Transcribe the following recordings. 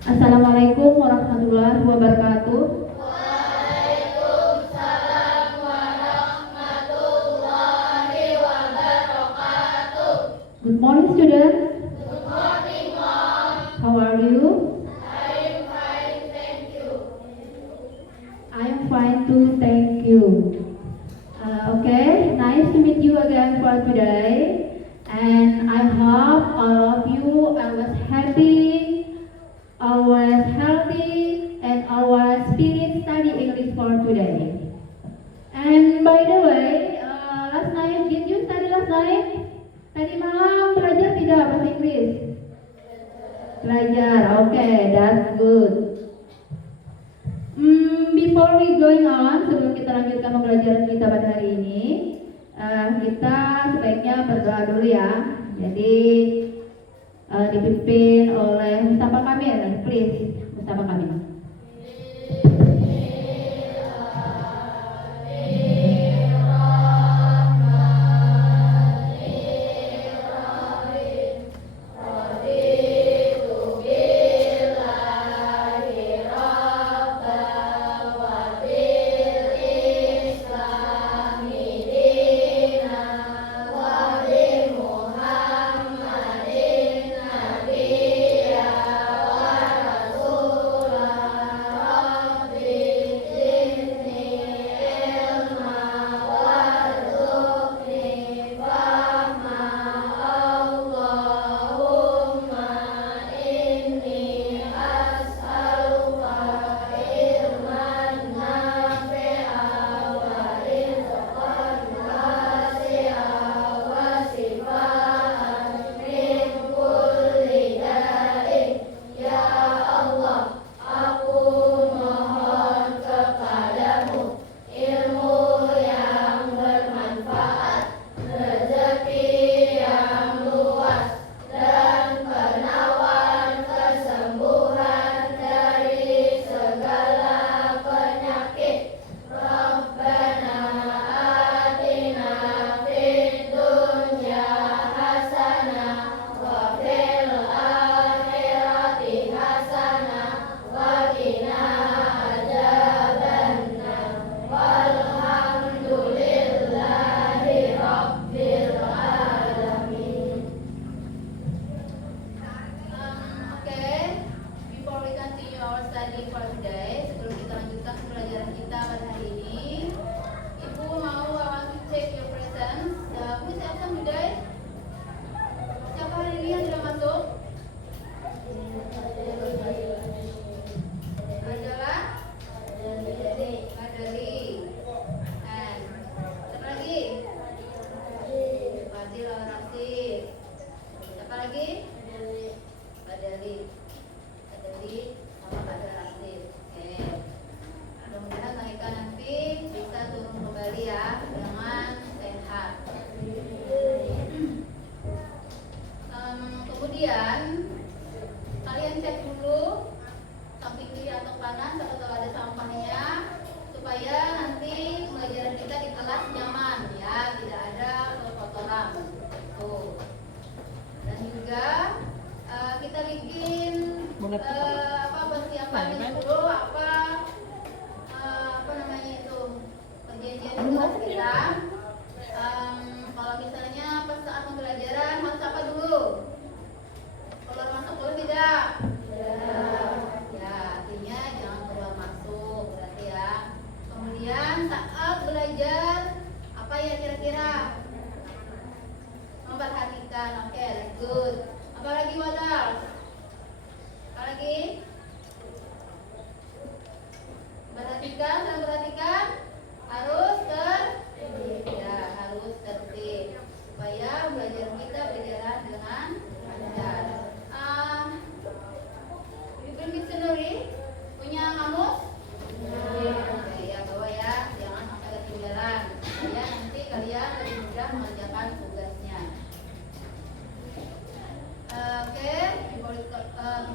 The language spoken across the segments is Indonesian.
Assalamualaikum warahmatullahi wabarakatuh. Waalaikumsalam warahmatullahi wabarakatuh. Good morning, students. Good morning, Mom. How are you? I'm fine, thank you. I'm fine too, thank you. Okay, nice to meet you again for today. And I hope all of you are always happy, always healthy, and always spirit study English for today. And by the way, last night, did you study last night? Tadi malam belajar tidak bahasa Inggris? Belajar, okay, that's good. Before we going on, sebelum kita lanjutkan pembelajaran kita pada hari ini, kita sebaiknya berdoa dulu ya. Jadi dipimpin oleh Mustafa Kamil, please, Mustafa Kamil.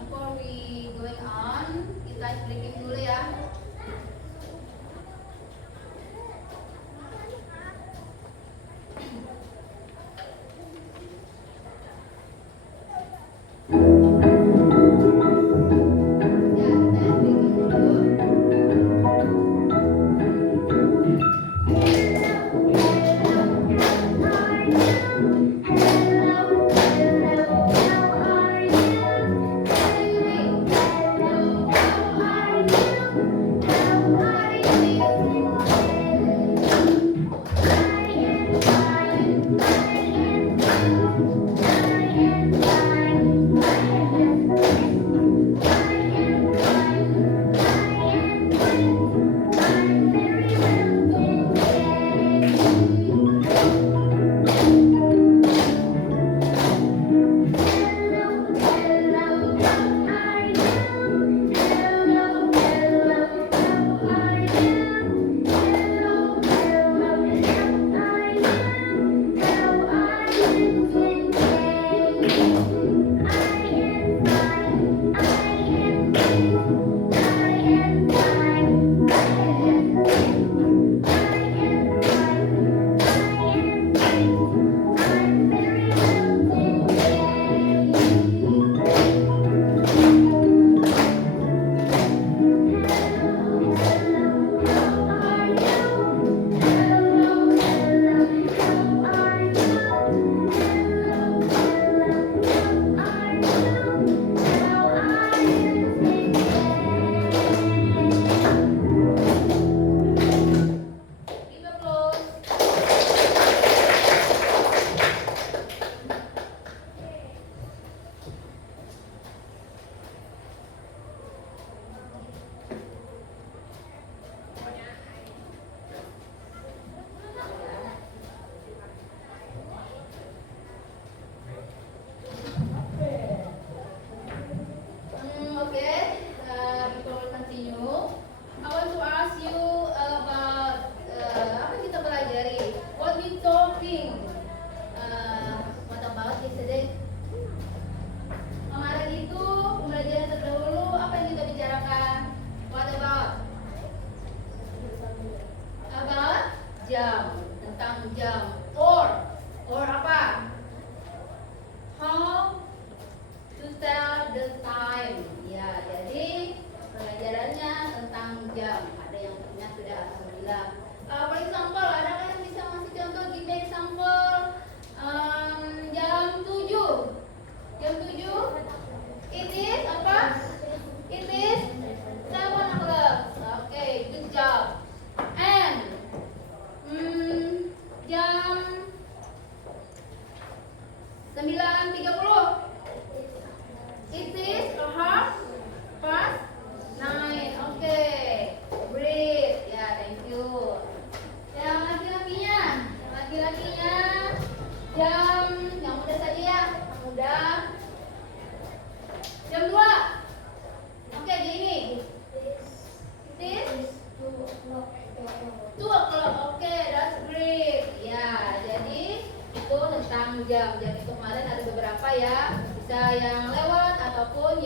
Before we going on, kita breaking dulu ya.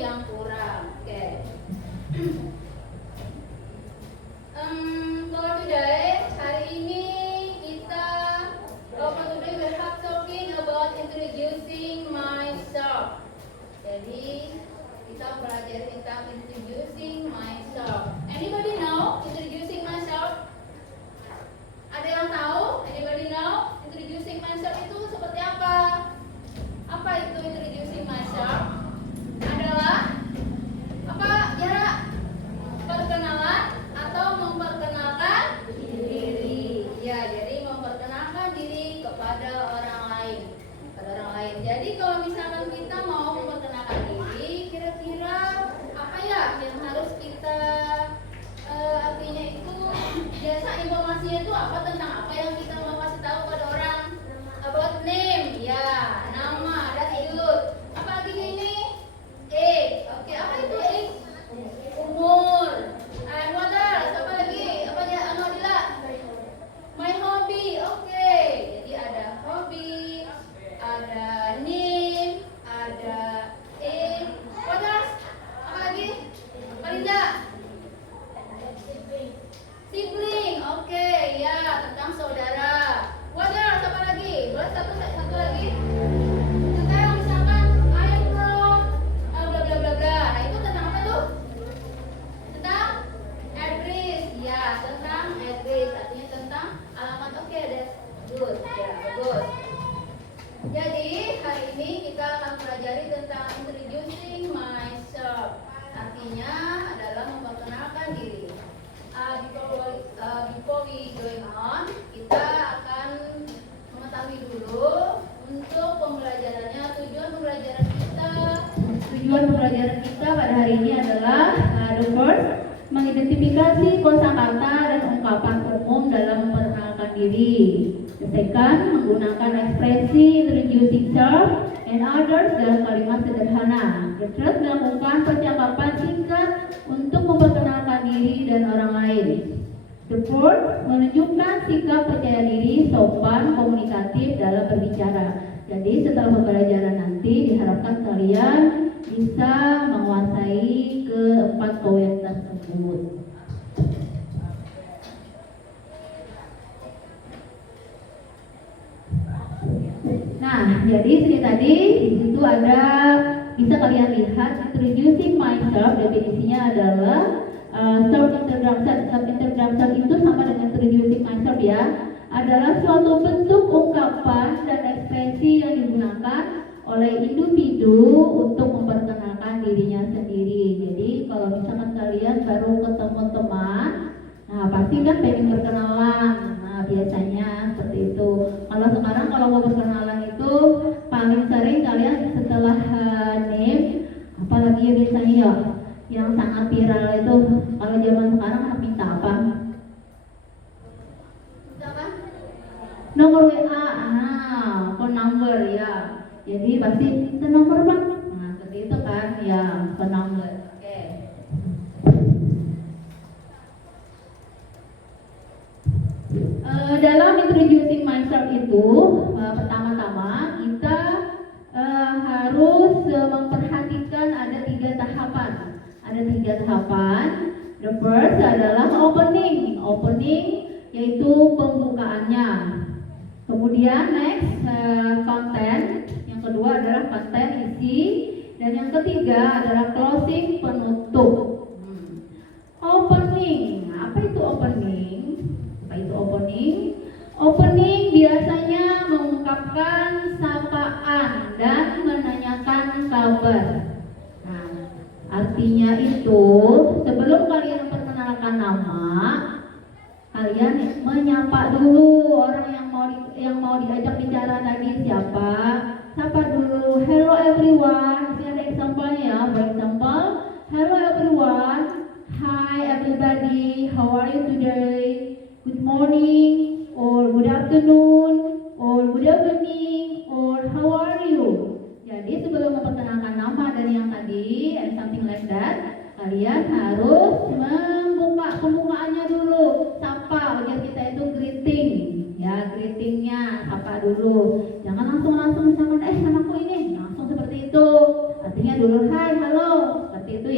yang kurang. Oke. For today, hari ini kita for today we have talking about introducing myself. Jadi kita belajar tentang introducing myself. Anybody know introducing myself? Ada yang tahu? Anybody know introducing myself itu seperti apa? Apa itu introducing myself? Adalah apa, Yara? Perkenalan atau memperkenalkan diri. Ya, jadi memperkenalkan diri kepada orang lain. Jadi kalau misalkan kita mau memperkenalkan diri, kira-kira apa ya yang harus kita artinya itu biasa informasinya itu apa, tentang apa yang kita mau kasih tahu pada orang? About name, ya, nama, that's good. Apa lagi ini? Age. Oke, apa itu age? Umur. And what else? Apa lagi? Apa ya, Anodila? My hobby. Oke. Jadi ada hobby, ada name, ada age. What else? Apa lagi? Parinda? Sibling. Oke, ya, tentang saudara. What else? Apa lagi? Boleh satu lagi? Tentang misalkan I am from bla bla bla bla. Nah, itu tentang apa tuh? Tentang address. Ya, tentang address. Artinya tentang alamat. Oke, that's good. Ya, bagus. Jadi, hari ini kita akan pelajari tentang introducing myself. Artinya adalah memperkenalkan diri. Before we going on, kita akan mengetahui dulu untuk pembelajarannya. Tujuan pembelajaran kita pada hari ini adalah the first, mengidentifikasi kosakata dan ungkapan umum dalam memperkenalkan diri. The second, menggunakan ekspresi introducing self and others dalam kalimat sederhana. The third, melakukan percakapan singkat untuk memperkenalkan diri dan orang lain. The fourth, menunjukkan sikap percaya diri, sopan, komunikatif dalam berbicara. Jadi setelah pembelajaran nanti diharapkan kalian bisa menguasai keempat poin tersebut. Nah, jadi sini tadi di situ ada, bisa kalian lihat introducing myself, definisinya adalah self-introduction itu sama dengan introducing myself ya, adalah suatu bentuk ungkapan dan ekspresi yang digunakan oleh individu untuk memperkenalkan dirinya sendiri. Jadi kalau misalkan kalian baru ketemu teman, nah pasti kan pengen berkenalan. Nah biasanya seperti itu. Kalau sekarang kalau mau berkenalan itu paling sering kalian setelah name, apalagi ya biasanya ya yang sangat viral itu, kalau zaman sekarang minta apa? Nomor WA, nah, phone number ya. Jadi pasti minta nomor bang. Nah seperti itu kan, ya phone number. Oke. Dalam introducing myself itu, pertama-tama kita harus memperhatikan ada tiga tahapan. The first adalah opening yaitu pembukaannya. Kemudian next content, yang kedua adalah content isi, dan yang ketiga adalah closing penutup. Opening, apa itu opening? Opening biasanya mengungkapkan sapaan dan menanyakan kabar. Nah, artinya itu sebelum kalian memperkenalkan nama, kalian menyapa dulu orang yang mau diajak bicara tadi siapa. Sapa dulu, hello everyone. Ini ada example-nya. For example, hello everyone. Hi everybody, how are you today? Good morning, or good afternoon, or good evening, or how are you? Jadi sebelum memperkenalkan nama dan yang tadi and something like that, kalian harus membuka pembukaannya dulu, sapa, biar kita itu greeting, ya greetingnya sapa dulu. Jangan langsung misalkan namaku ini, langsung seperti itu. Artinya dulu, hai, halo,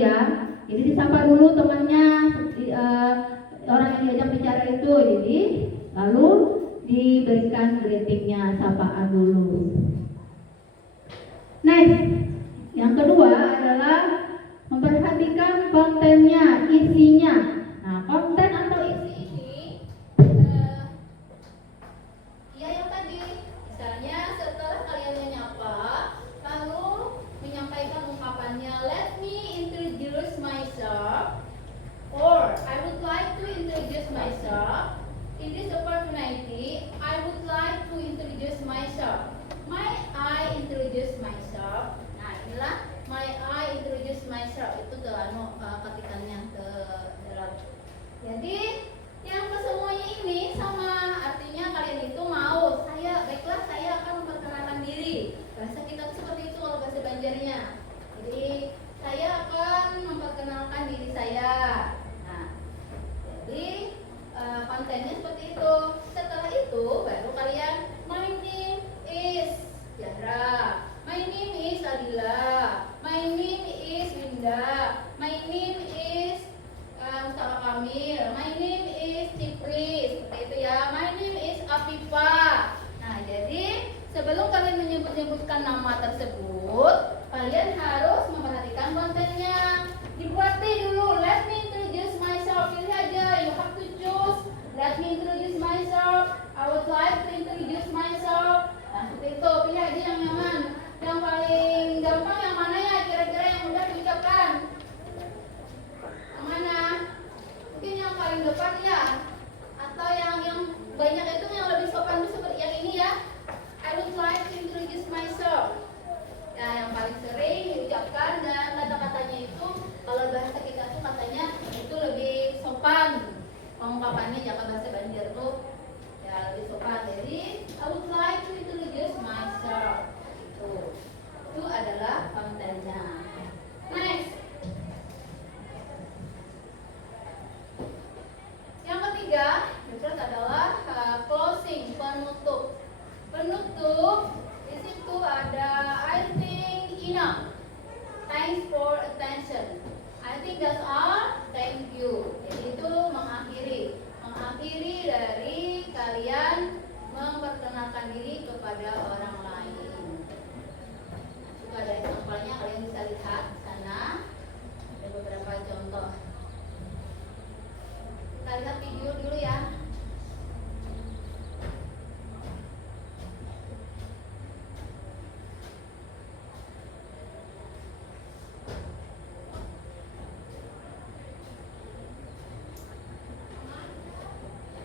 ya. Jadi disapa dulu temannya, orang yang diajak bicara itu. Jadi lalu diberikan greetingnya, sapaan dulu. Next, yang kedua adalah memperhatikan kontennya, isinya. Nah, konten atau isi ini, ya yang tadi, misalnya setelah kalian menyapa, lalu menyampaikan ungkapannya, let me introduce myself, or I would like to introduce myself. In this opportunity, I would like to introduce myself. May I introduce myself? Nah, inilah may I introduce myself, itu ketikannya ke dalam. Jadi yang kesemuanya ini sama, artinya kalian itu mau, baiklah saya akan memperkenalkan diri. Bahasa kita tuh seperti itu kalau bahasa Banjarnya. Jadi saya akan memperkenalkan diri saya. Nah, jadi kontennya seperti itu. Setelah itu baru kalian, my name is Zahra, my name is Adila, my name is Winda, my name is Mustafa Kamil, my name is Cipri, seperti itu ya. My name is Afifa. Nah, jadi sebelum kalian menyebutkan nama tersebut, kalian harus memperhatikan kontennya. Dibuatin dulu, let me introduce myself. Pilih aja, you have to choose. Let me introduce myself. I would like to introduce myself. Nah, seperti itu. Pilih aja yang nyaman. Yang paling gampang yang mana ya? Kira-kira yang mudah diucapkan. Yang mana? Mungkin yang paling depan ya. Atau yang banyak itu yang lebih sopan itu seperti yang ini ya. I would like to introduce myself. Ya, yang paling sering diucapkan dan kata-katanya itu kalau bahasa kita tuh katanya itu lebih sopan. Pengungkapannya jika bahasa Banjar tuh ya lebih sopan. Jadi I would like to introduce myself. Itu adalah kontennya. Next. Yang ketiga, itu adalah closing, penutup. Penutup di situ ada I think enough. Thanks for attention. I think that's all. Thank you. Jadi itu mengakhiri dari kalian memperkenalkan diri kepada orang lain. Itu ada sampelnya, kalian bisa lihat di sana. Ada beberapa contoh. Kita lihat video dulu ya.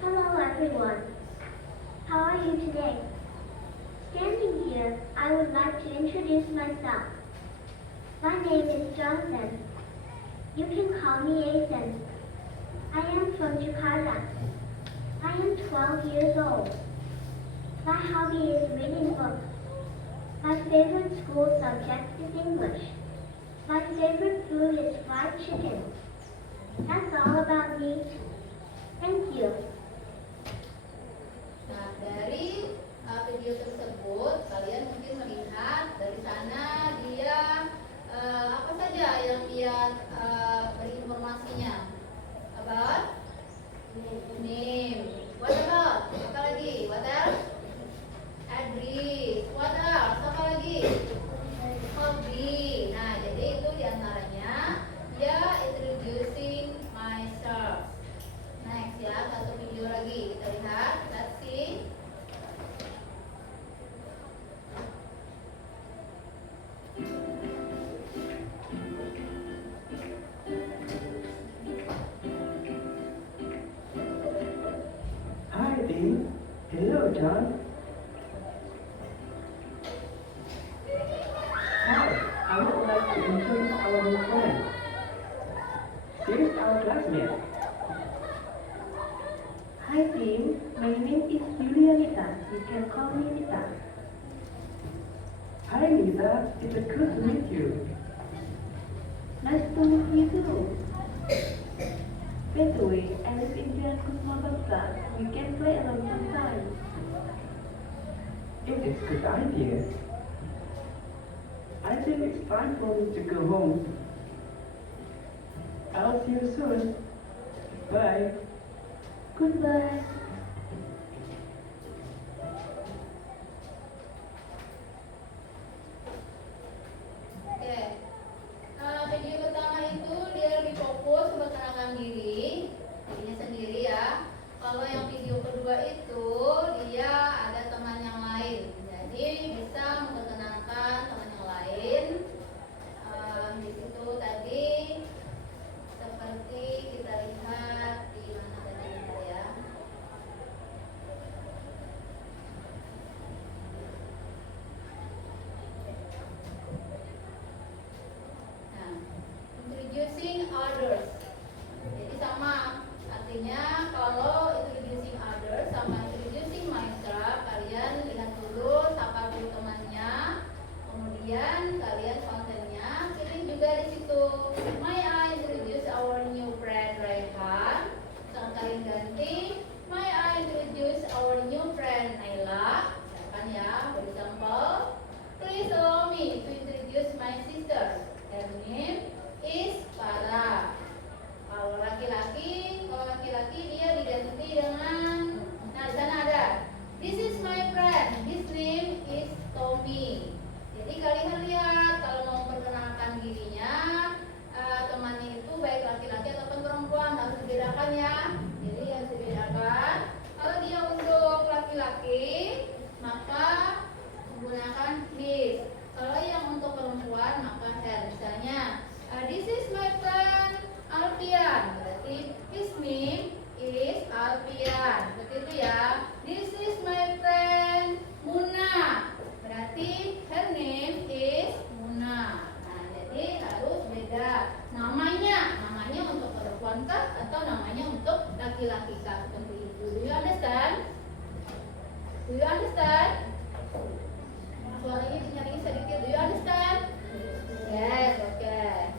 Hello everyone. How are you today? Standing here, I would like to introduce myself. My name is Johnson. You can call me Ethan. I am from Jakarta. I am 12 years old. My hobby is reading books. My favorite school subject is English. My favorite food is fried chicken. That's all about me. Thank you. Nah, dari video tersebut kalian mungkin melihat dari sana dia apa saja yang dia beri informasinya. About name. What about? Apa lagi? What else? Address. What else? Apa lagi? Hobby. Nah, jadi itu diantaranya dia introducing myself. Next ya, satu video lagi kita lihat. Let's see. Hi, Dean. Hello, John. Hi, I would like to introduce our new friend. Here's our classmate. Hi team, my name is Julianita. You can call me Nita. Hi, Lisa. It's good to meet you. Nice to meet you too. By the way, I live in Jalan Kusuma Bangsa. We can play along sometimes. It is a good idea. I think it's time for me to go home. you soon. Bye. Goodbye. Oke. Video pertama itu dia lebih fokus memperkenalkan dirinya sendiri ya. Kalau yang video kedua itu dia ada teman yang lain, jadi bisa memperkenalkan teman yang lain. Di situ tadi seperti kita lihat di mana tadi ya. Nah, introducing others. Jadi sama, artinya kalau introducing others sama introducing myself, kalian lihat dulu, sapa dulu temannya, kemudian kalian kontennya pilih juga di situ. May I introduce our new friend Raihan? Sekarang kalian ganti, may I introduce our new friend Naila? Misalkan ya, for example, please allow me to introduce my sister. Her name is Farah. Kalau laki-laki dia diganti dengan, nah di sana ada, this is my friend, his name is Tommy. Jadi kalian lihat kalau mau memperkenalkan dirinya, temannya itu baik laki-laki ataupun perempuan harus dibedakan ya. Jadi harus dibedakan. Kalau dia untuk laki-laki maka menggunakan his. Kalau yang untuk perempuan maka her. Misalnya, this is my friend Alfian, berarti his name is Alfian. Seperti itu ya. This is my friend Muna, berarti her name is Muna. Nah, jadi harus beda namanya untuk perempuan kah atau namanya untuk laki-laki kah, seperti itu. Do you understand? Do you understand? Suaranya dinyanyi sedikit. Do you understand? Yes, okay.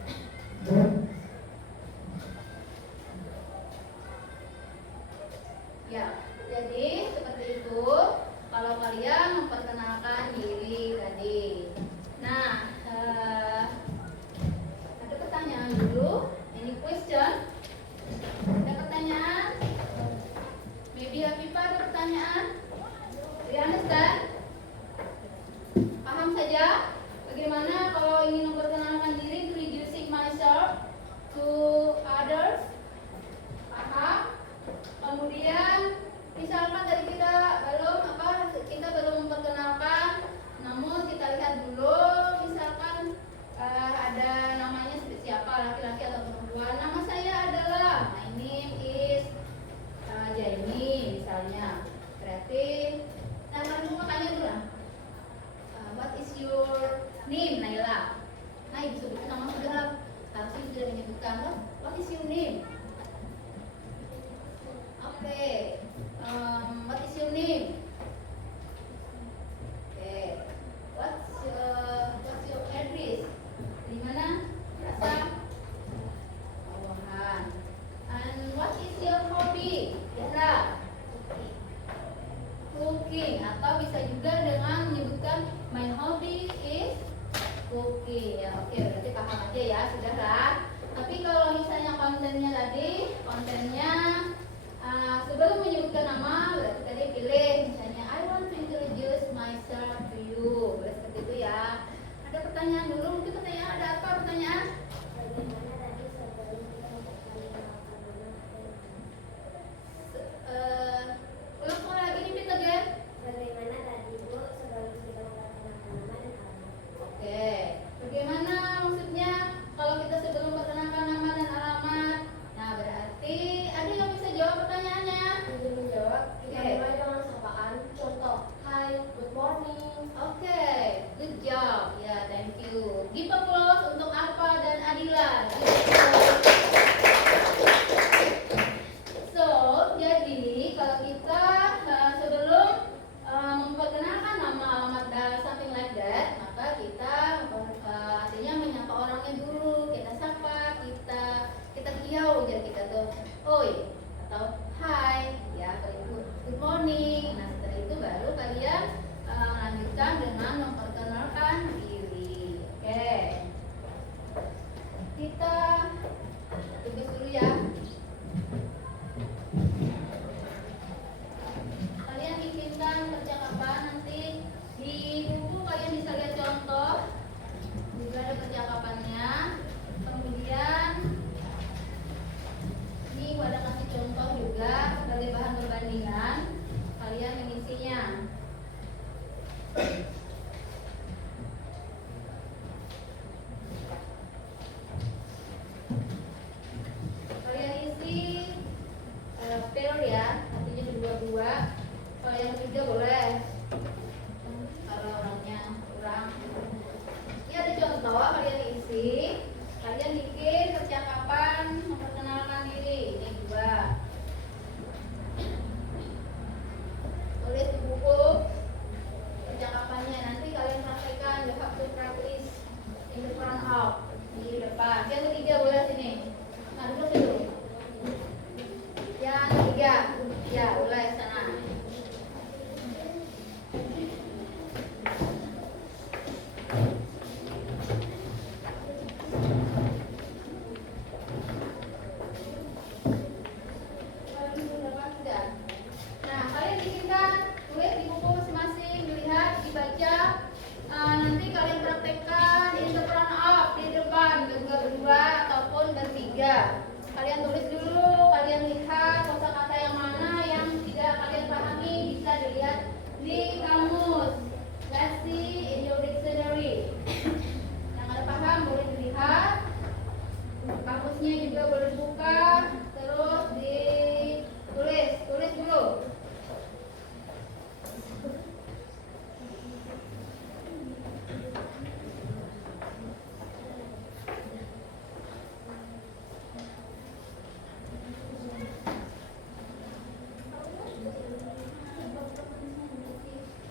Ya, jadi seperti itu kalau kalian memperkenalkan diri tadi. Nah, ada pertanyaan dulu. Any question? Ada pertanyaan? Maybe Afifah ada pertanyaan? Do you understand? Paham saja? Bagaimana kalau ingin memperkenalkan diri, introducing myself to others? Paham? Kemudian misalkan dari kita belum memperkenalkan, namun kita lihat dulu misalkan ada namanya seperti siapa, laki-laki atau perempuan. Nama saya adalah, my name is Jaini misalnya. Berarti nama dulu makanya dulu. What is your name, Naila? Nah, disebut nama sudah harusnya sudah menyebutkan loh. What is your name? Okay. What is your name? Okay. What's your address? Di mana? Rasa? Bawahan. And what is your hobby? Tiara. Cooking. Atau bisa juga dengan menyebutkan my hobby is cooking. Ya, oke, berarti paham aja ya, sudah lah. Tapi kalau misalnya kontennya tadi, sebelum menyebutkan nama, berarti tadi pilih misalnya I want to introduce myself to you. Boleh seperti itu ya. Ada pertanyaan dulu, mungkin pertanyaan ada apa pertanyaan? Bagaimana tadi sebelum kita memperkenalkan Ulang lagi nih, repeat again. Bagaimana tadi Bu sebelum kita memperkenalkan nama dan alamat? Oke, bagaimana maksudnya kalau kita sebelum memperkenalkan nama dan alamat? Nah, berarti ada yang bisa jawab pertanyaannya? Izin menjawab, kita Oke. mulai dengan sapaan. Contoh, hi, good morning. Oke, good job. Ya, thank you. Give applause untuk apa dan spell ya, artinya berdua-dua. Kalau yang ketiga boleh. Kalau orangnya kurang. Ini ada contoh kalian isi. Kalian bikin percakapan memperkenalkan diri. Ini 2. Tulis di buku percakapannya. Nanti kalian praktekkan. You have to practice in the front out, di depan. Yang ketiga boleh sini. Nah, duduk dulu. Yang ketiga, ya boleh sana. Nah, kalian bikinkan, tulis di buku masing-masing, dilihat, dibaca. Nanti kalian praktekkan in the front up, di depan, berdua ataupun bertiga. Kalian tulis dulu, kalian lihat kosakata yang mana yang tidak kalian pahami, bisa dilihat di kamus. Let's see in your dictionary. Yang ada paham boleh dilihat, kamusnya juga boleh buka, terus tulis dulu.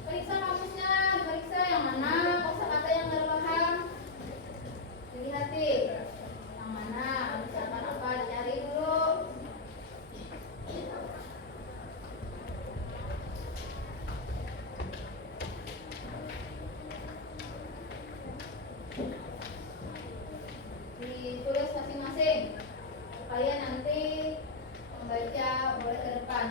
Periksa kamusnya, diperiksa yang mana kosakata yang nggak paham. Dilihatin yang mana, misalkan apa, dicari dulu. Ditulis masing-masing. Kalian nanti membaca boleh ke depan.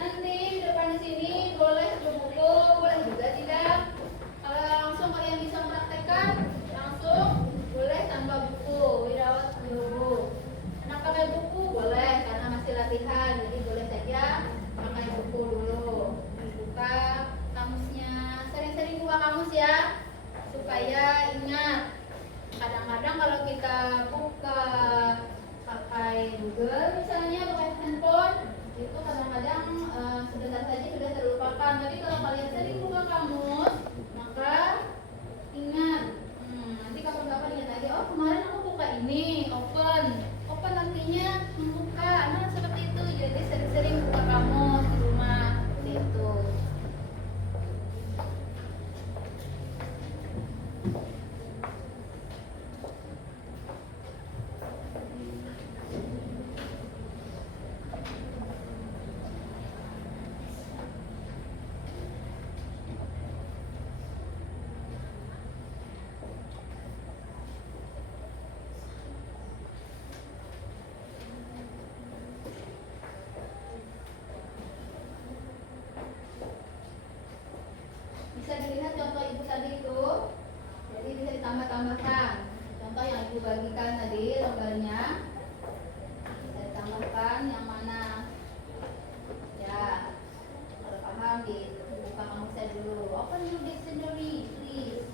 Nanti di depan di sini boleh ke buku, boleh juga tidak. Kalau langsung kalian bisa mempraktekkan, langsung boleh tanpa buku, without buku. Nah, pakai buku boleh karena masih latihan, jadi boleh saja pakai buku dulu. Dibuka kamusnya, sering-sering buka kamus ya, supaya ingat. Kadang-kadang kalau kita buka pakai Google misalnya, pakai handphone, itu kadang-kadang sebentar saja sudah terlupakan. Tapi kalau kalian sering buka kamus, maka ingat. Nanti kapan-kapan ingat lagi, oh kemarin aku buka ini, open artinya membuka. Nah seperti itu, jadi sering-sering buka kamus di rumah, seperti itu. Bisa dilihat contoh ibu tadi itu, jadi bisa ditambah-tambahkan. Contoh yang ibu bagikan tadi lembarnya, bisa ditambahkan yang mana. Ya, kalau paham dibuka kamusnya dulu. Open your dictionary, please.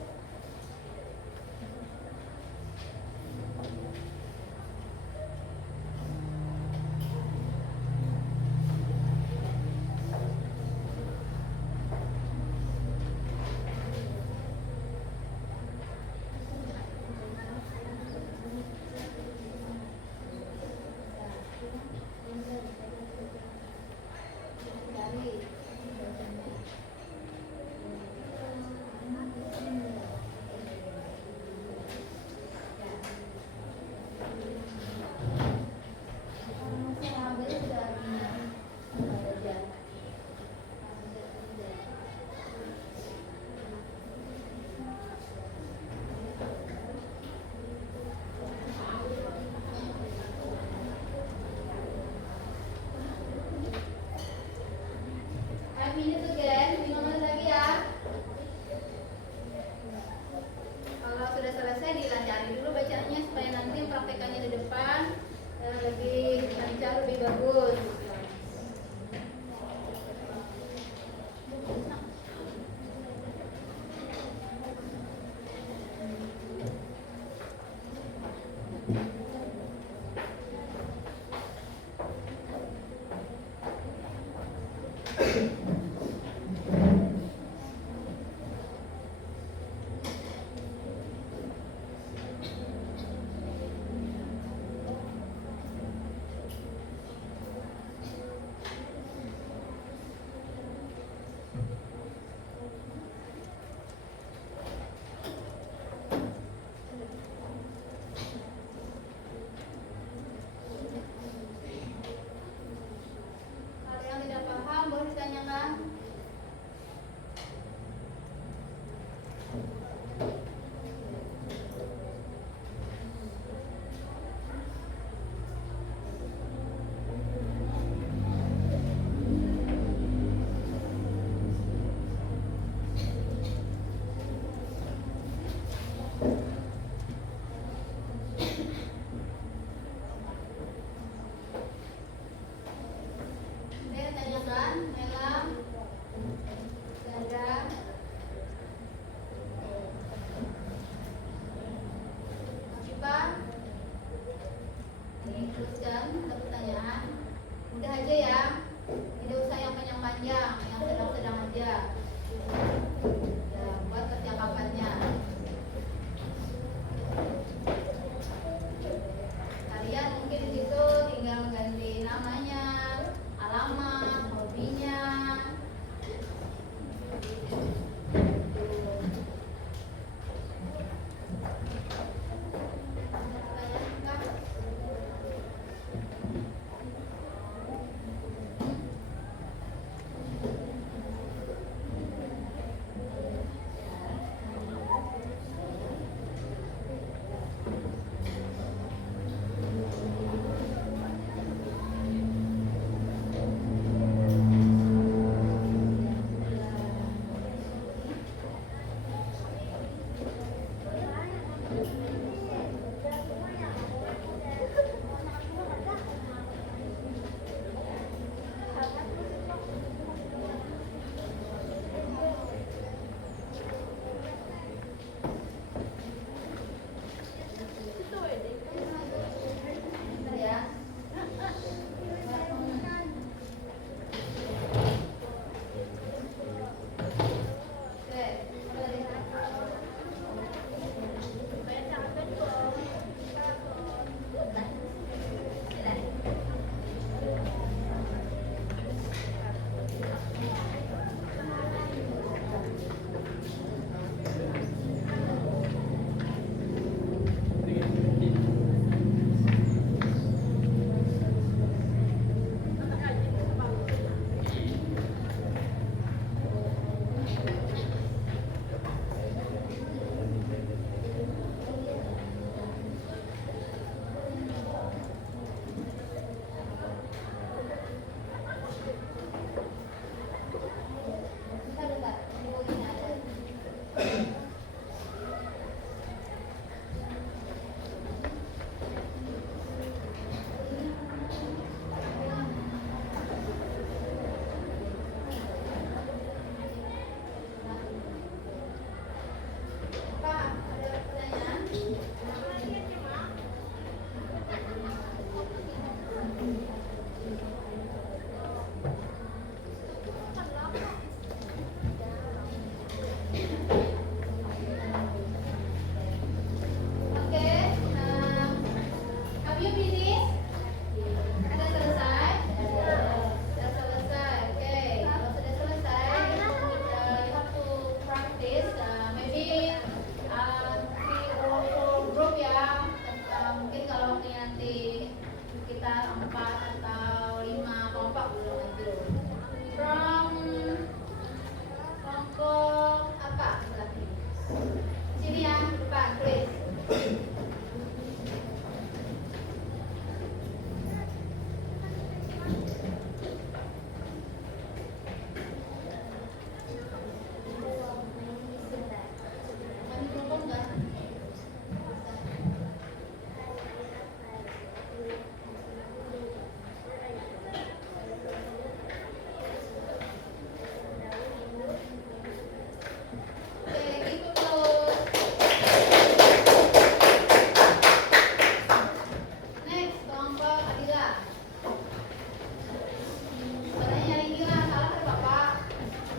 Gila. Katanya nyari gila, salah kan Bapak?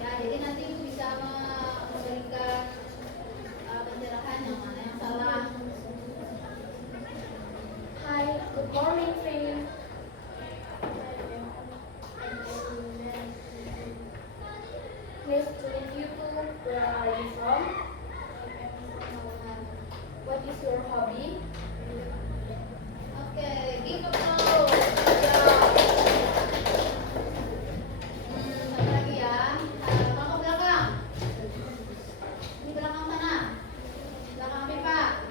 Ya, jadi nanti Ibu bisa memberikan pencerahan yang mana yang salah. Hi, good morning, friends. Nice to meet you too. Where are you from? What is your hobby? Oke, give applause. Good job. Satu lagi ya. Mau ke belakang. Ini belakang mana? Belakang Pipa.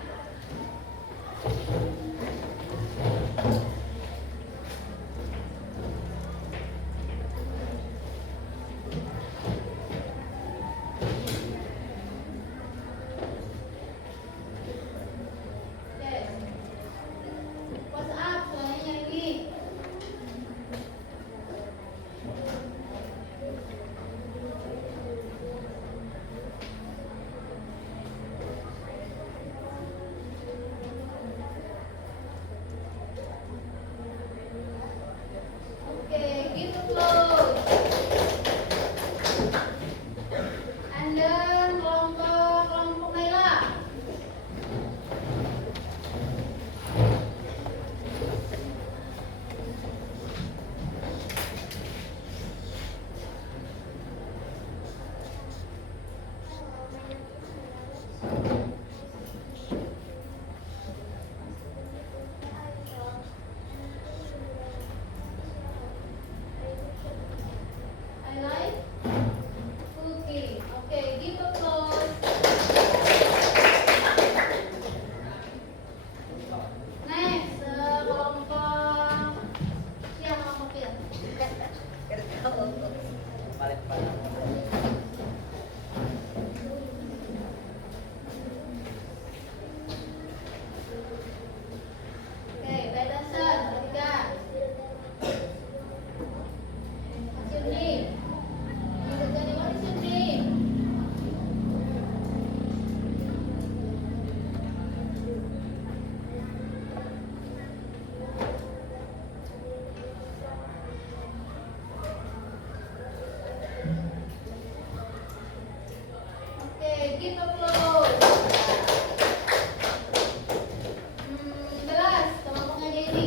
Oke. What's up? Semuanya nyanyi. Oke, give applause. And then kelompok Naila. I like cooking. Okay, give applause. Next, kelompok siapa kelompok Pil? Oke, bad dancer, perhatikan. What's your name? What is your name? Oke, give applause. Jelas, kelompoknya Dedi.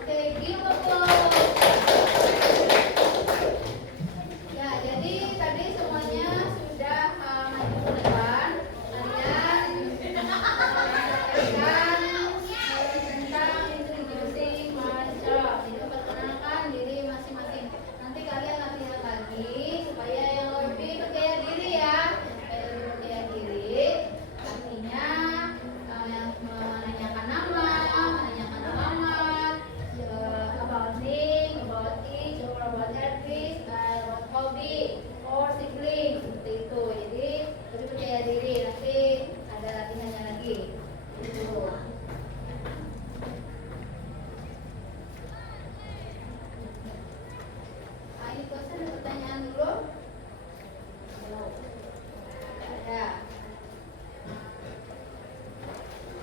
Oke, give applause. Ya, jadi tadi semuanya sudah maju ke depan. Kalian menyampaikan tentang introducing myself. Jadi memperkenalkan diri masing-masing. Nanti kalian latihan lagi supaya yang lebih percaya diri ya. Supaya lebih percaya diri. Artinya menanyakan nama, menanyakan alamat, about name, about age, or about address, about hobby, or sibling, seperti itu. Jadi lebih percaya diri. Nanti ada latihannya lagi. Gitu. Ini question ada pertanyaan dulu. Ada.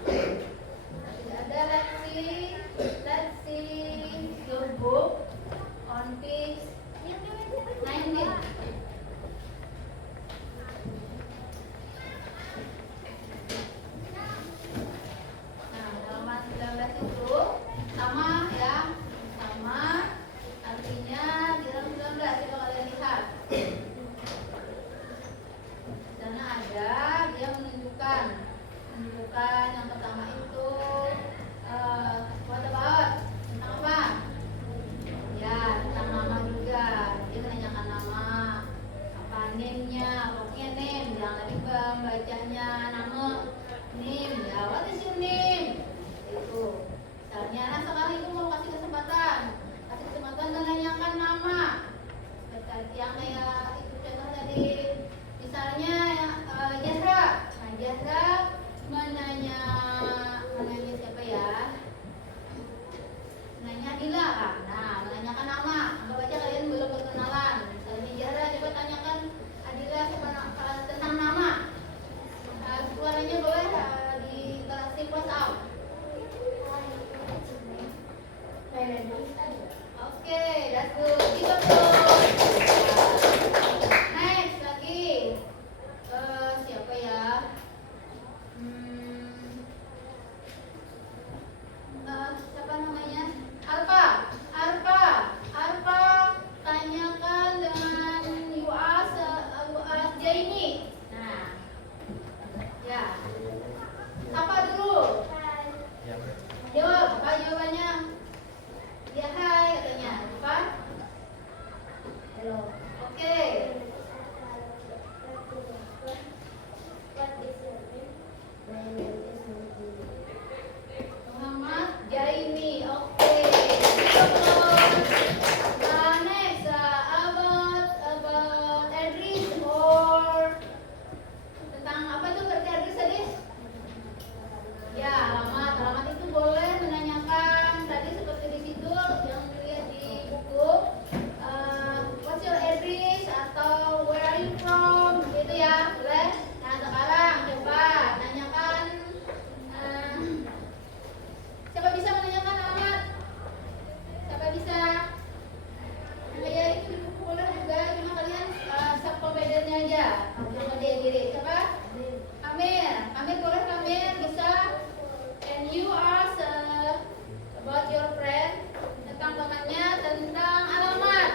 Tidak ada. Let's see your book on page 19. Hello. Oke. What is your name? My name is Nurul. Muhammad Jaini. Oke. Next, about Edris or tentang apa itu berarti Edris tadi? Ya, alamat itu boleh menanyakan tadi seperti di situ yang dilihat di buku. What's your address atau where are you from? Gitu ya, boleh. Nah sekarang coba tanyakan. Siapa bisa menanyakan alamat? Siapa bisa? Ya itu di buku boleh juga, cuma kalian subkompetennya aja. Jangan dia diri. Siapa? Amir. Amir boleh, Amir bisa. And you ask about your friend, tentang temannya, tentang alamat.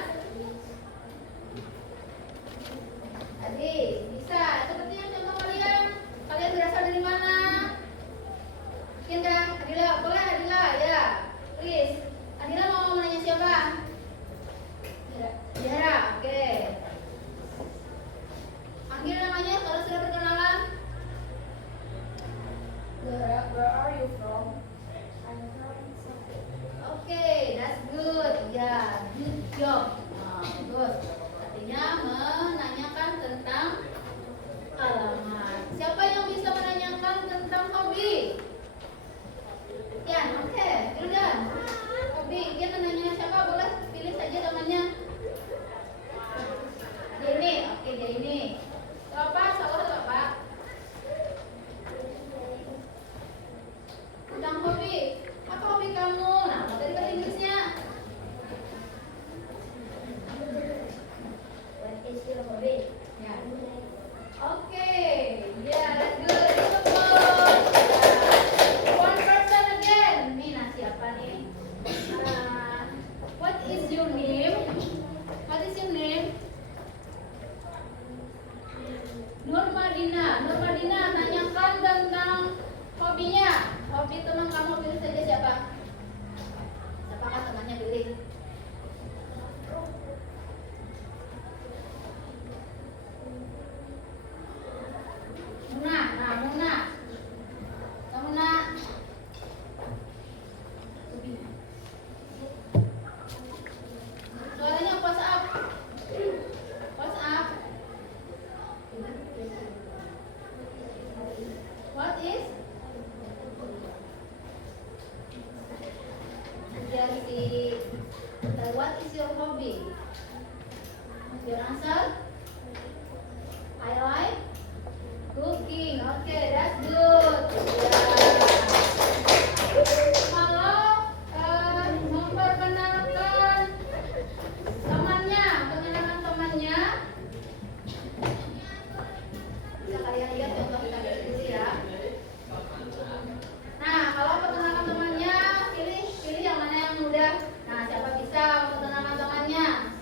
Tadi bisa. Sepertinya contoh kalian. Kalian berasal dari mana? Mungkin Adila, boleh Adila ya. Please. Adila mau menanya siapa? Zahra, oke. Panggil namanya kalau sudah berkenalan. Zahra, where are you from? I'm from Sofia. Oke, that's good. Ya, good job. Bagus. Artinya menanyakan tentang alamat. Siapa yang bisa menanyakan tentang hobi? Ya, oke. Jordan. Hobi. Dia menanya siapa? Boleh pilih saja temannya. Dia ini. Oke, dia ini. Bapak, salah Bapak. Tentang hobi. Apa hobi kamu? Nah, dari bahasa Inggrisnya. What is your hobby? Ya. Oke. Ya, that's good. It's good. One person again. Nih, nah siapa nih? What is your name? What is your name? Nur Madina. Nur Madina nanyakan tentang hobinya. Hobi teman kamu, pilih saja siapa? Siapakah temannya, pilih? Muna, nah Muna. Muna. Suaranya WhatsApp. WhatsApp. What is? Jadi, what is your hobby? Your answer? I like cooking. Okay, that's good. Kalau memperkenalkan temannya, bisa kalian lihat contoh kita dari sini ya. Nah, kalau perkenalkan temannya, pilih yang mana yang mudah. Nah, siapa bisa memperkenalkan temannya?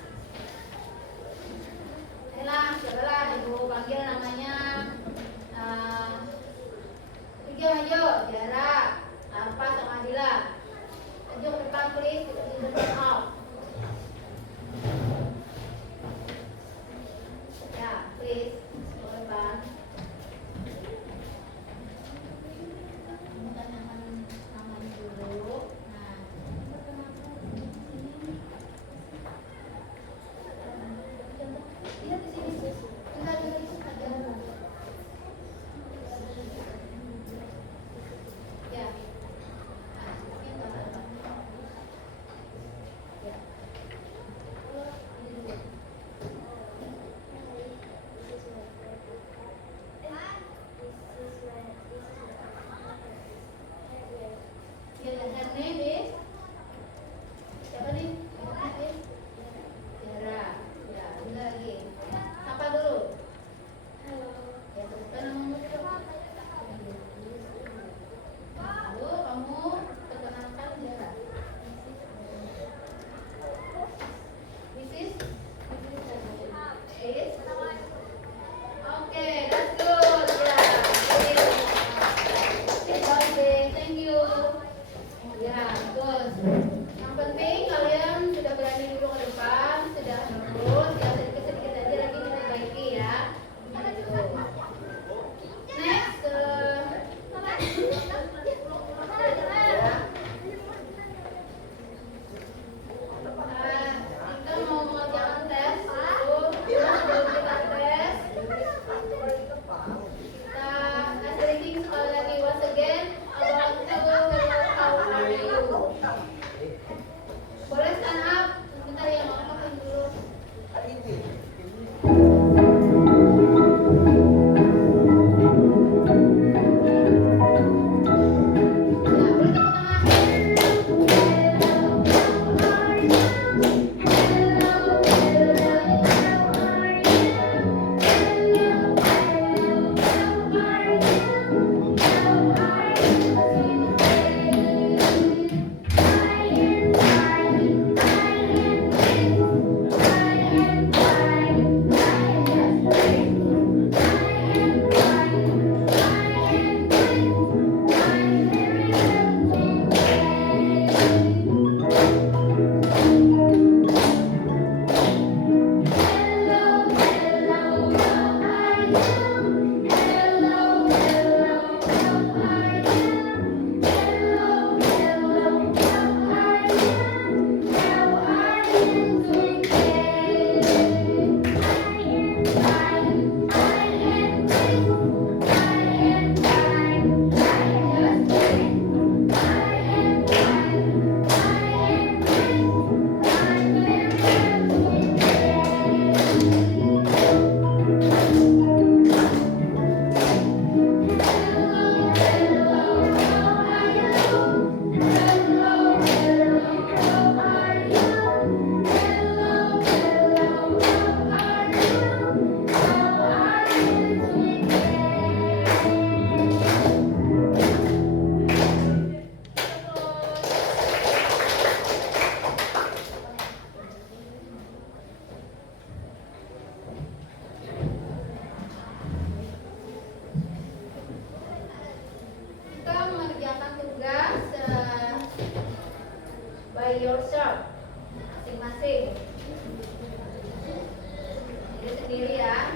sendiri ya.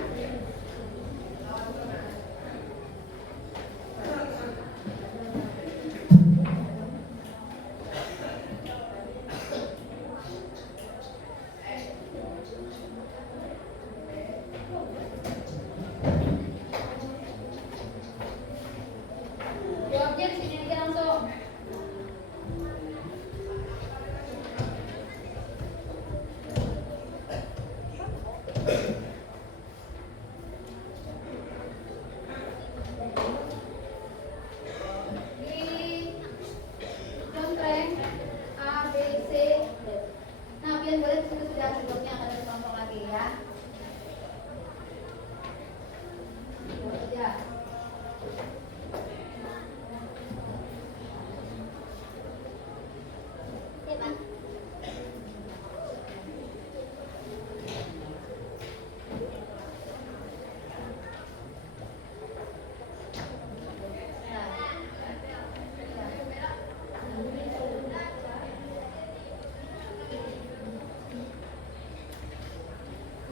Jawabnya di sini aja langsung. Di contreng A, B, C, D. Nah, kalian boleh di situ sudah sebelumnya akan ada kelompok lagi ya. Ya.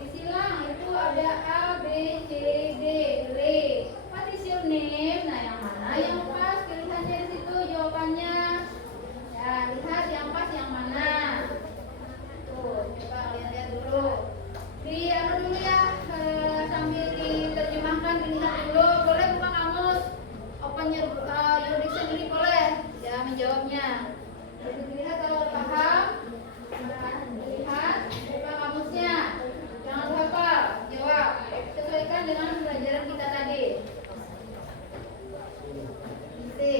Di silang itu ada A, B, C, D, R. What is your name? Nah, yang mana yang pas? Pilihannya di situ jawabannya. Ya, lihat yang pas yang mana. Tuh, coba kalian lihat dulu. Di anu dulu ya, sambil diterjemahkan dilihat dulu. Boleh buka kamus. Open your dictionary boleh. Ya, menjawabnya. Jadi dilihat kalau paham. Lihat, buka kamusnya. Jangan hafal, jawab. Sesuaikan dengan pelajaran kita tadi. Isi.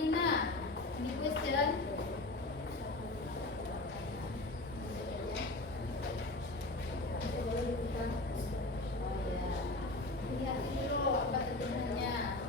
Madinah. Any question? Oh ya. Lihat dulu apa terjemahannya.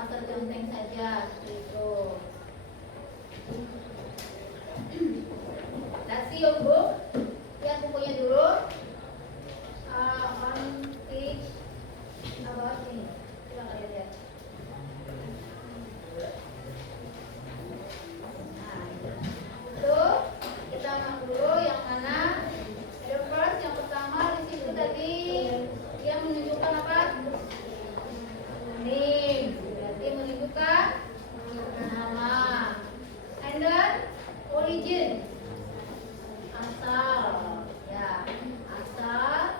asal conteng saja seperti itu. Let's see your book. Lihat bukunya dulu. On page about ini. Coba kalian lihat. Nah, itu kita masuk dulu yang mana? The first, yang pertama di situ tadi dia menunjukkan apa? Name. Berarti menunjukkan nama. And then origin. Asal. Ya, asal.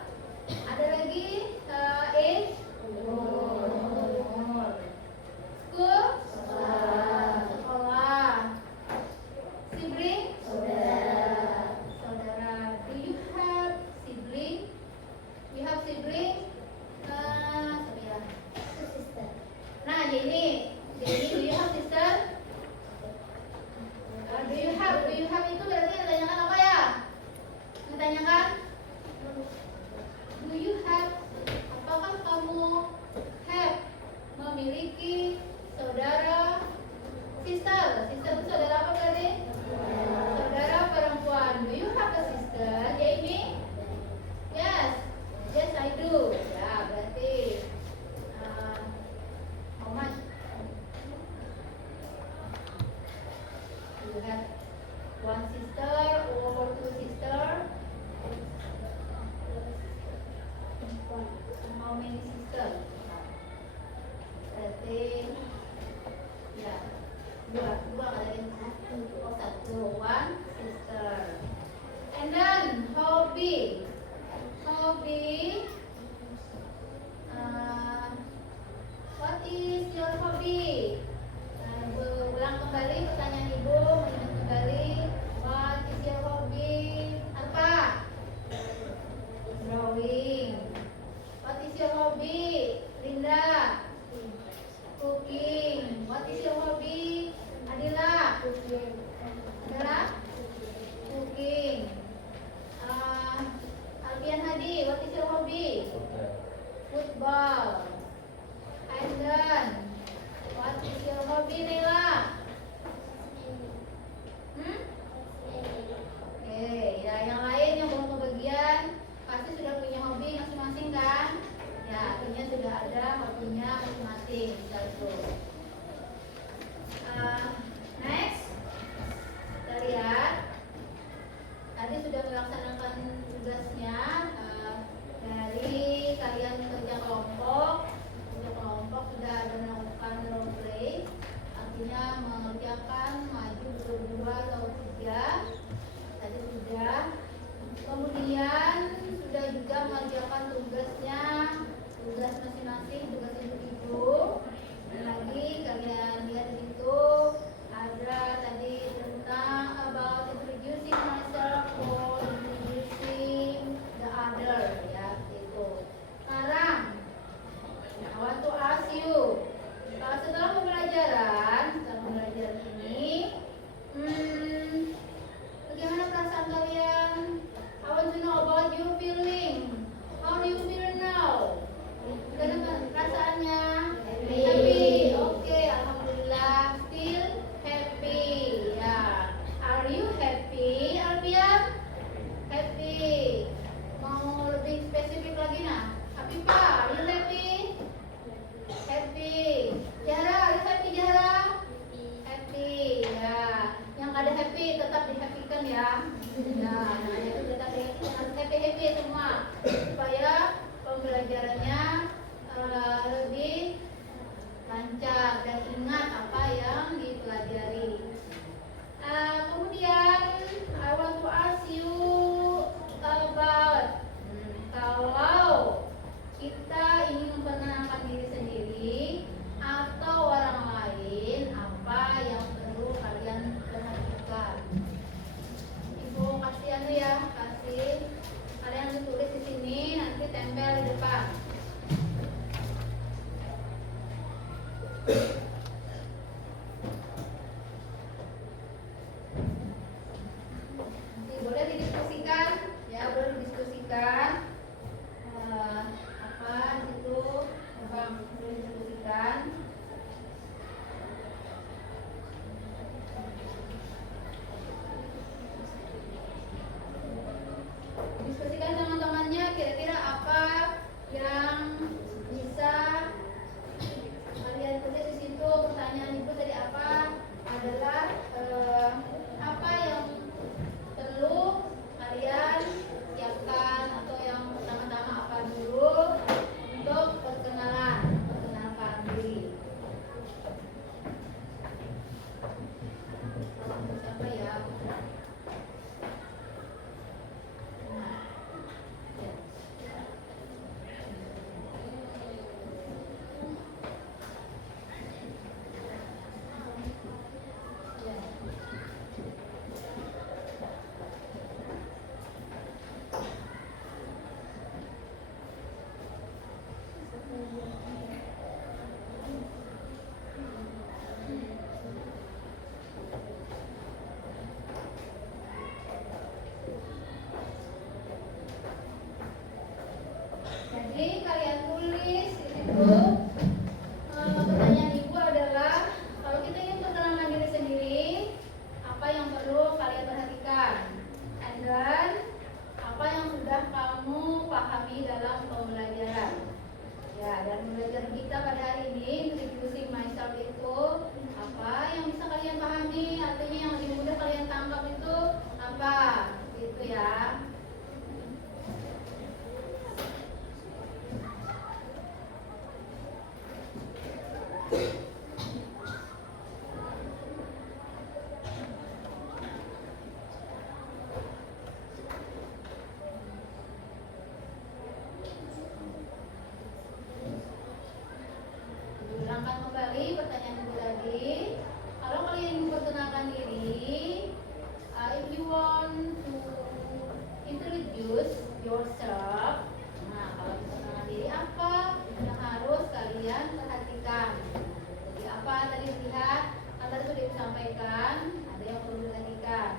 Ada lagi age. Umur. School. Sekolah. Sibling. Saudara. Do you have sibling? We have sibling. Siapa ya? Sister. Nah, Jenny, do you have sister? Do you have itu berarti yang ditanyakan apa ya? Ditanyakan do you have, apakah kamu have, memiliki saudara? Sister itu saudara apa berarti? Saudara perempuan. Do you have a sister, Jamie? Yes I do. Ya, berarti how much? Do you have one sister or two sister? How many sisters? Berarti ya dua kali satu, one sister. And then hobby. What is your hobby? Ulang kembali pertanyaan ibu, mengingat kembali. What is your hobby? Apa? Drawing. What is your hobby, Linda? Cooking. What is your hobby, Adila? Adila? Cooking. Alfian Hadi, what is your hobby? Football. And then, what is your hobby, Nela? Oke, ya yang lain yang belum kebagian pasti sudah punya hobi masing-masing kan? Ya, artinya sudah ada hobinya masing-masing. Satu. Next, kita lihat. Tadi sudah melaksanakan tugasnya dari kalian kerja kelompok. Kerja kelompok sudah ada melakukan role play, artinya mengerjakan maju berdua atau tiga. Tadi sudah. Kemudian sudah juga mengerjakan tugasnya, tugas masing-masing, tugas individu. Dan lagi kalian lihat di situ ada tadi tentang about introducing myself or introducing the other, ya itu. Sekarang I want to ask you, setelah pembelajaran ini, bagaimana perasaan kalian? I want to know about your feeling. How do you feel now? Bagaimana perasaannya? Happy. Oke, alhamdulillah. Still happy. Ya. Are you happy, Alfian? Happy. Mau lebih spesifik lagi nah? Happy Pak, are you happy? Happy. Jara, are you happy Jara? Happy. Ya. Yang ada happy tetap dihappykan ya. Nah, itu tetap happy semua supaya pembelajarannya lebih lancar dan ingat apa yang dipelajari. Kemudian I want to ask you about kalau kita ingin memperkenalkan diri sendiri atau orang lain, apa yang perlu kalian perhatikan? Ibu kasih kasih kalian tulis di sini, nanti tempel di depan. Boleh didiskusikan, ya boleh didiskusikan. Apa itu, boleh didiskusikan. Ulangkan kembali pertanyaan ibu tadi. Kalau kalian ingin memperkenalkan diri, if you want to introduce yourself, nah kalau memperkenalkan diri apa yang harus kalian perhatikan? Jadi apa tadi lihat, tadi sudah disampaikan, ada yang perlu diperhatikan.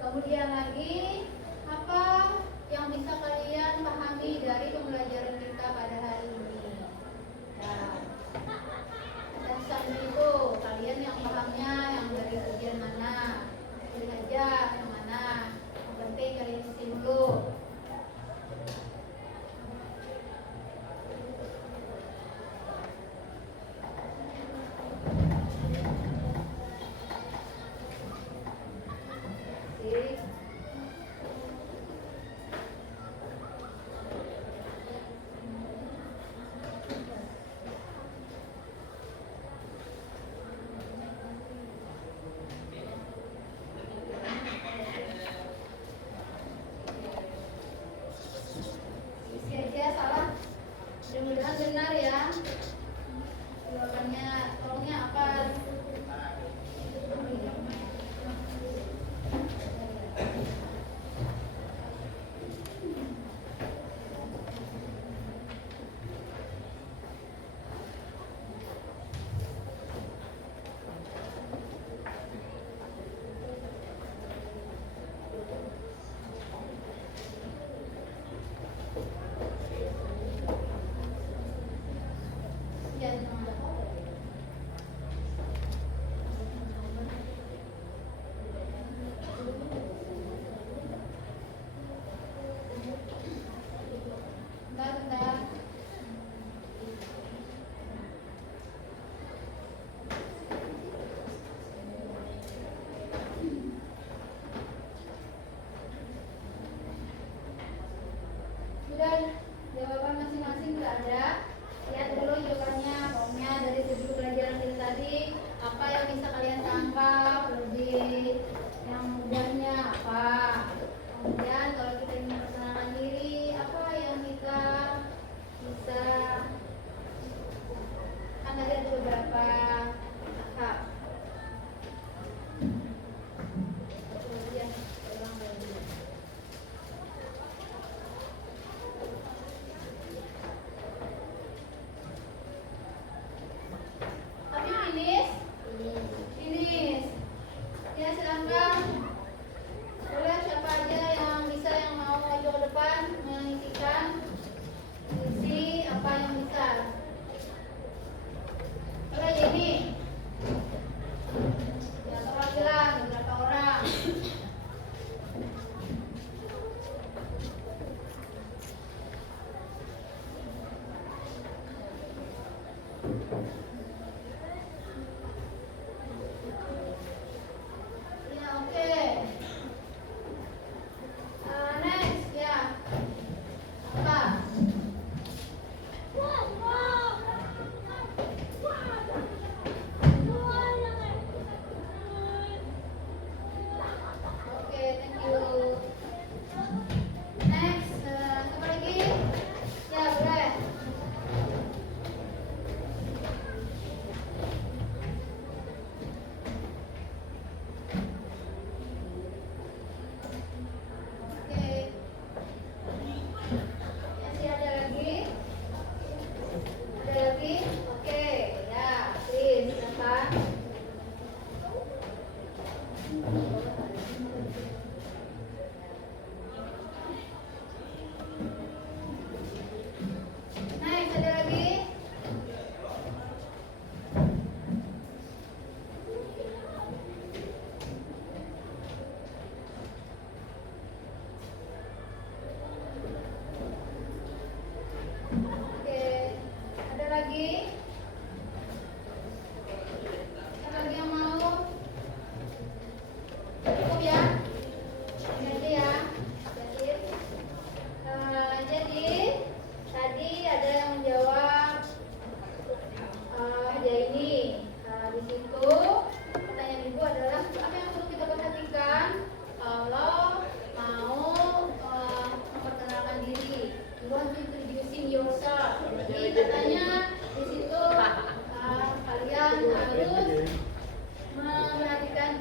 Kemudian lagi apa yang bisa kalian pahami dari pembelajaran kita pada hari ini? Nah, dan misalnya itu kalian yang pahamnya yang dari bagian mana, pilih aja yang mana. Yang penting kalian isi dulu. Sip.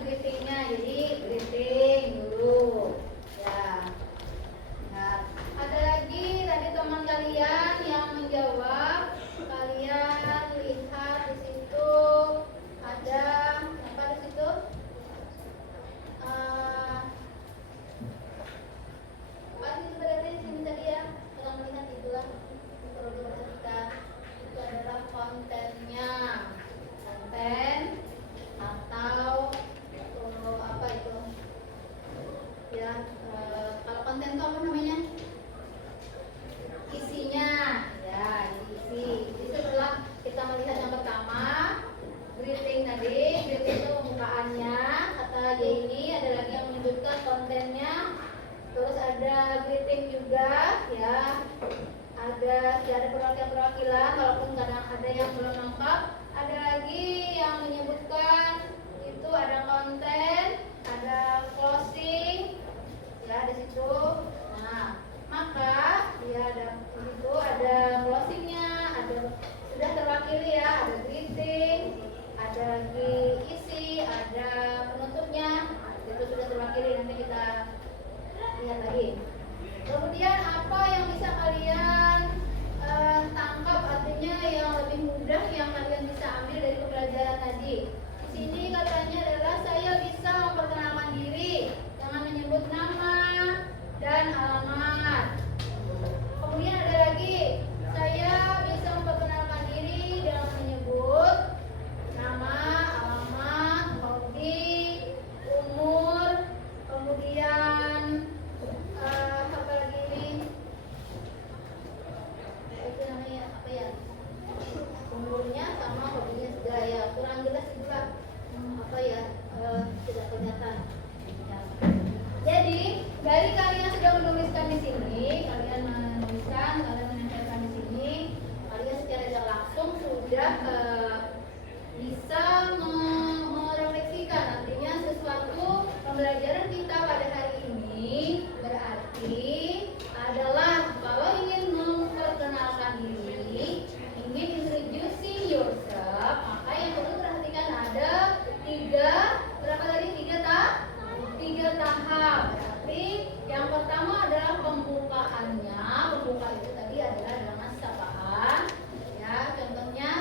greetingnya. Jadi greeting dulu. Ya. Nah, ada lagi tadi teman kalian yang menjawab. Kalian lihat di situ ada apa di situ? Apa sih sebenarnya di sini tadi ya? Kalau melihat itulah perlu diperhatikan. Itu adalah kontennya. Konten atau apa itu? Ya, kalau konten itu apa namanya? Isinya. Ya, isi. Jadi setelah kita melihat yang pertama, greeting tadi, greeting itu pembukaannya. Kata dia ini ada lagi yang menyebutkan kontennya. Terus ada greeting juga, ya. Ada perwakilan, walaupun kadang ada yang belum lengkap. Ada lagi yang menyebutkan itu ada konten, ada closing, ya di situ. Nah, maka ya ada di situ ada closingnya, ada sudah terwakili ya, ada greeting, ada lagi isi, ada penutupnya, itu sudah terwakili. Nanti kita lihat lagi. Kemudian apa yang bisa kalian tangkap, artinya yang lebih mudah yang kalian bisa ambil dari pembelajaran tadi. Di sini katanya adalah saya bisa memperkenalkan diri dengan menyebut nama dan alamat. Kemudian ada lagi, saya bisa memperkenalkan diri dengan menyebut nama, alamat, hobi, umur, kemudian apa lagi ini? Itu namanya apa ya? Umurnya sama hobinya sudah ya, kurang jelas itulah apa ya, tidak kelihatan. Ya. Jadi dari kalian sudah menuliskan di sini, kalian menempelkan di sini, kalian secara tidak langsung sudah bisa merefleksikan. Artinya sesuatu pembelajaran kita pada hari ini berarti adalah kalau ingin memperkenalkan diri, ingin introducing yourself, maka yang perlu perhatikan ada berapa tadi? Tiga tahap. Berarti yang pertama adalah pembukaannya. Pembuka itu tadi adalah dengan sapaan, ya contohnya.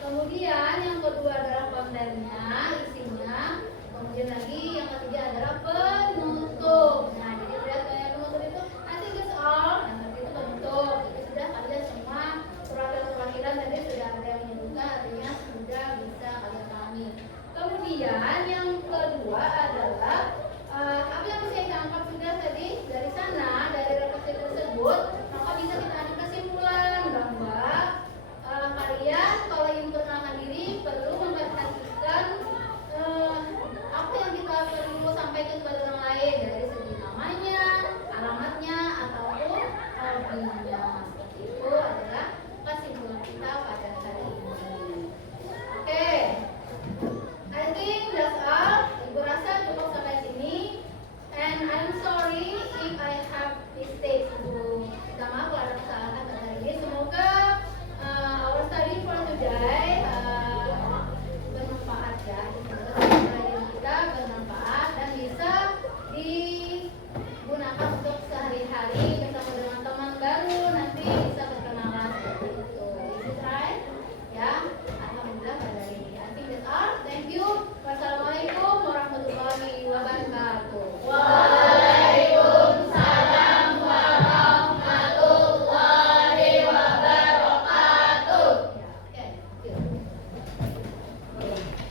Kemudian yang kedua adalah kontennya, isinya. Kemudian lagi yang ketiga adalah penutup. Nah, jadi lihat kayak penutup itu nanti itu all, nah nanti itu penutup. Jadi sudah kalian semua perwakilan tadi sudah ada yang menyebutkan, artinya sudah bisa kalian pahami. Kemudian yang